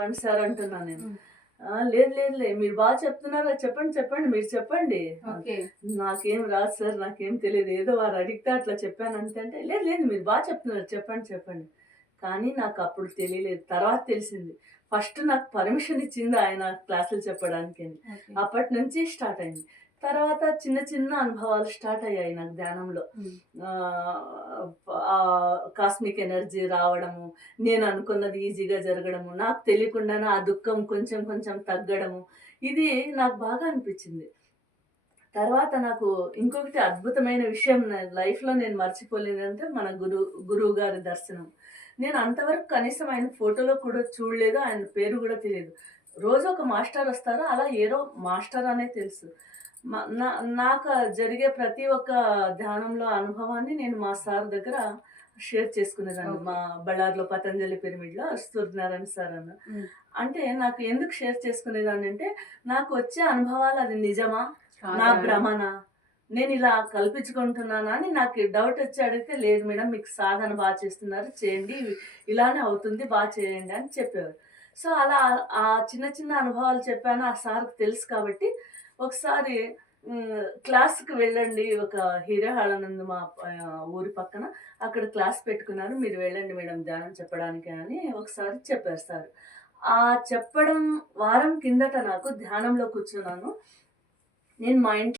చెప్పండి సార్ అంటున్నా నేను. లేదు లేదులే మీరు బాగా చెప్తున్నారు. చెప్పండి, చెప్పండి. మీరు చెప్పండి. ఓకే. నాకేం రాదు సార్. నాకేం తెలీదు. ఏదో వారు అడిగితే అట్లా చెప్పాను అంతే అంటే, లేదు లేదు మీరు బాగా చెప్తున్నారు. చెప్పండి, చెప్పండి. కానీ నాకప్పుడు తెలియలేదు. తర్వాత తెలిసింది. ఫస్ట్ నాకు పర్మిషన్ ఇచ్చింది ఆయన క్లాసులు చెప్పడానికని. ఓకే. అప్పటినుంచి స్టార్ట్ అయింది. తర్వాత చిన్న చిన్న అనుభవాలు స్టార్ట్ అయ్యాయి నాకు ధ్యానంలో. హ్మ్. కాస్మిక్ ఎనర్జీ రావడము, నేను అనుకున్నది ఈజీగా జరగడము, నాకు తెలియకుండానే ఆ దుఃఖం కొంచెం కొంచెం తగ్గడము, ఇది నాకు బాగా అనిపించింది. తర్వాత నాకు ఇంకొకటి అద్భుతమైన విషయం నా లైఫ్‌లో నేను మర్చిపోలేనిదంటే మన గురువు గారి దర్శనం. నేను అంతవరకు కనీసం ఆయన ఫోటోలో కూడా చూడలేదు. ఆయన పేరు గూడా తెలీదు. రోజు ఒక మాస్టరొస్తారు. అలా ఏదో మాస్టర్ అనే తెలుసు. మ నా నాకు జరిగే ప్రతి ఒక్క ధ్యానంలో అనుభవాన్ని నేను మా సార్ దగ్గర షేర్ చేసుకునేదాన్ని. ఓకే. మా బళ్ళారిలో పతంజలి పిరమిడ్‌లో సూర్యనారాయణ సార్ హ్మ్. అంటే నాకు ఎందుకు షేర్ చేసుకునేదాన్నంటే, నాకు వచ్చే అనుభవాలు అది నిజమా? నా కాదా? భ్రమనా? నేనిలా కల్పించుకుంటున్నానా అని నాకు డౌటొచ్చి అడిగితే, లేదు మేడం మీకు సాధన చేస్తున్నారు. చేయండి. ఇలానే అవుతుంది. చేయండి అని చెప్పేవారు. సో, అలా ఆ చిన్న చిన్న అనుభవాలు చెప్పాను. ఆ సార్‌కి తెలుసు కాబట్టి, ఒకసారి క్లాస్‌కి వెళ్ళండి. ఒక హిరేహాళనందు మా ఊరి పక్కన. అక్కడ క్లాస్ పెట్టుకున్నారు. మీరు వెళ్ళండి మేడం ధ్యానం చెప్పడానికి అని ఒకసారి చెప్పారు సార్. చెప్పడం వారం కిందట నాకు ధ్యానంలో కూర్చున్నాను. నేను మా ఇంట్లో